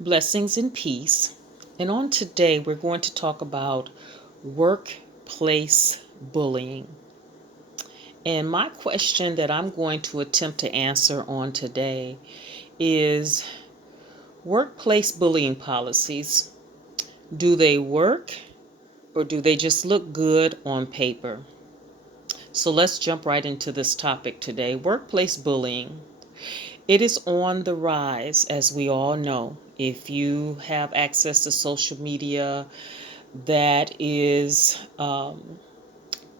Blessings and peace. And on today, we're going to talk about workplace bullying. And my question that I'm going to attempt to answer on today is workplace bullying policies. Do they work or do they just look good on paper? So let's jump right into this topic today. Workplace bullying. It is on the rise, as we all know. If you have access to social media, that is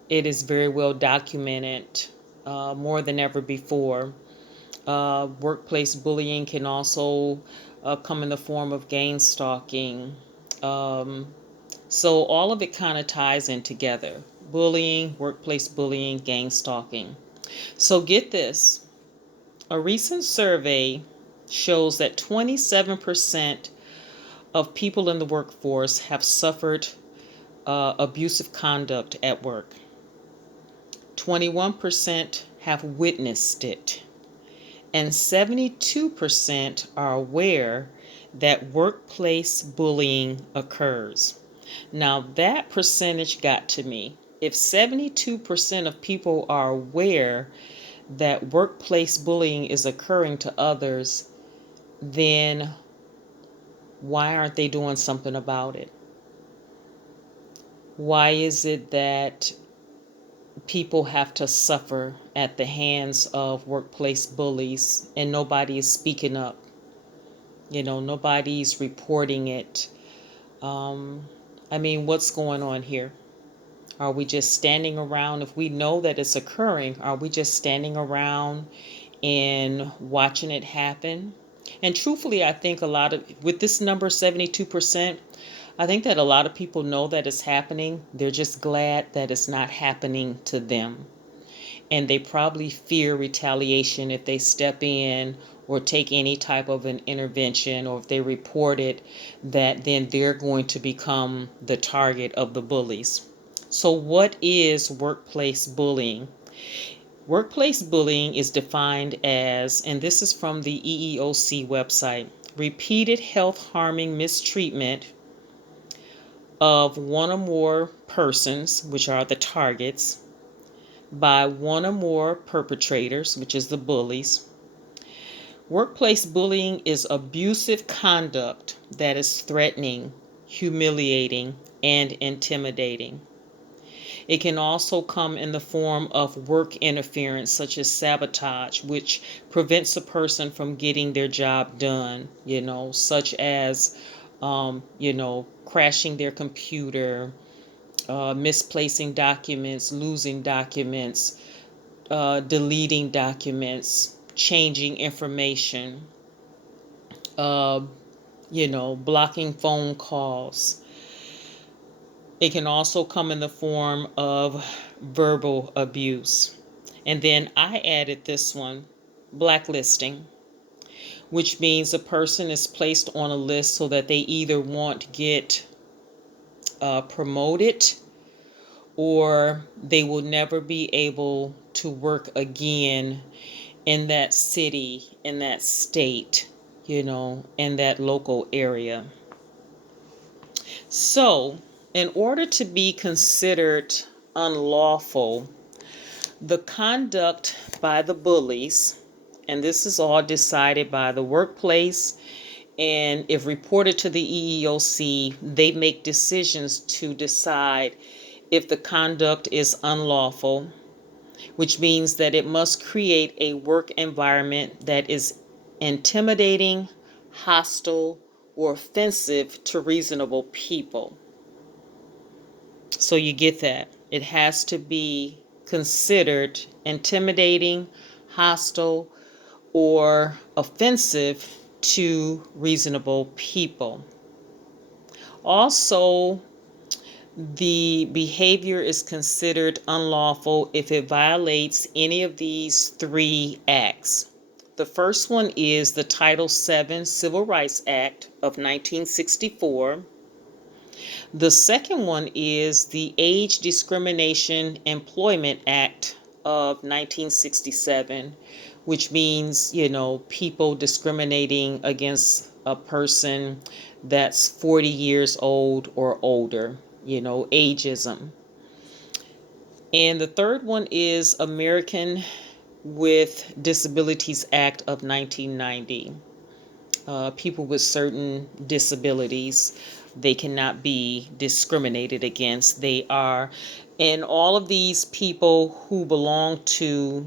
it is very well documented, more than ever before. Workplace bullying can also come in the form of gang stalking. um, so all of it kind of ties in together: bullying, workplace bullying, gang stalking. So get this: a recent survey shows that 27% of people in the workforce have suffered abusive conduct at work. 21% have witnessed it, and 72% are aware that workplace bullying occurs. Now, that percentage got to me. If 72% of people are aware that workplace bullying is occurring to others, then why aren't they doing something about it? Why is it that people have to suffer at the hands of workplace bullies and nobody is speaking up? Nobody's reporting it. Um, what's going on here? Are we just standing around? If we know that it's occurring, are we just standing around and watching it happen? And truthfully, I think a lot of, with this number, 72%, I think that a lot of people know that it's happening. They're just glad that it's not happening to them. And they probably fear retaliation if they step in or take any type of an intervention, or if they report it, that then they're going to become the target of the bullies. So what is workplace bullying? Workplace bullying is defined as, and this is from the EEOC website, repeated health harming mistreatment of one or more persons, which are the targets, by one or more perpetrators, which is the bullies. Workplace bullying is abusive conduct that is threatening, humiliating, and intimidating. It can also come in the form of work interference, such as sabotage, which prevents a person from getting their job done, such as, crashing their computer, misplacing documents, losing documents, deleting documents, changing information, uh, blocking phone calls. It can also come in the form of verbal abuse. And then I added this one: blacklisting, which means a person is placed on a list so that they either won't get promoted, or they will never be able to work again in that city, in that state, in that local area. So, in order to be considered unlawful, the conduct by the bullies, and this is all decided by the workplace, and if reported to the EEOC, they make decisions to decide if the conduct is unlawful, which means that it must create a work environment that is intimidating, hostile, or offensive to reasonable people. So you get that. It has to be considered intimidating, hostile, or offensive to reasonable people. Also, the behavior is considered unlawful if it violates any of these three acts. The first one is the Title VII Civil Rights Act of 1964. The second one is the Age Discrimination Employment Act of 1967, which means, people discriminating against a person that's 40 years old or older, ageism. And the third one is American with Disabilities Act of 1990. People with certain disabilities, they cannot be discriminated against. They are, and all of these people who belong to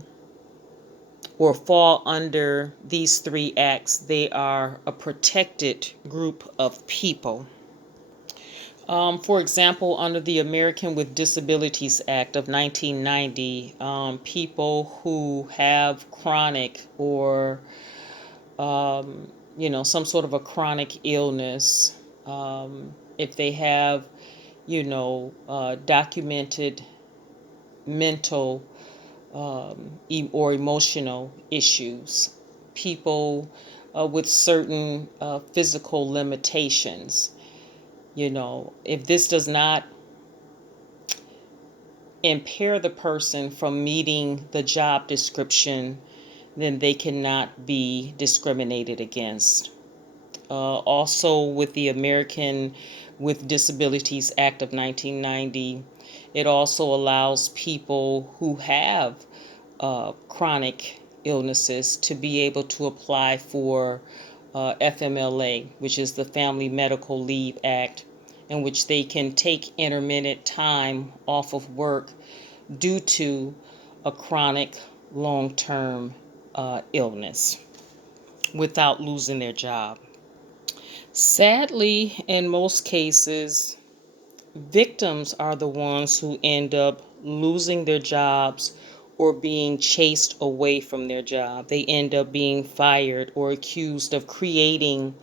or fall under these three acts, they are a protected group of people. For example, under the American with Disabilities Act of 1990, people who have chronic or, some sort of a chronic illness, if they have, documented mental or emotional issues, people with certain physical limitations. If this does not impair the person from meeting the job description, then they cannot be discriminated against. Also, with the American with Disabilities Act of 1990, it also allows people who have chronic illnesses to be able to apply for FMLA, which is the Family Medical Leave Act, in which they can take intermittent time off of work due to a chronic long-term illness without losing their job. Sadly, in most cases, victims are the ones who end up losing their jobs or being chased away from their job. They end up being fired or accused of creating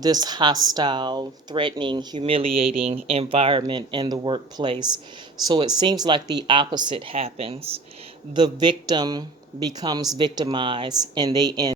this hostile, threatening, humiliating environment in the workplace. So it seems like the opposite happens. The victim becomes victimized and they end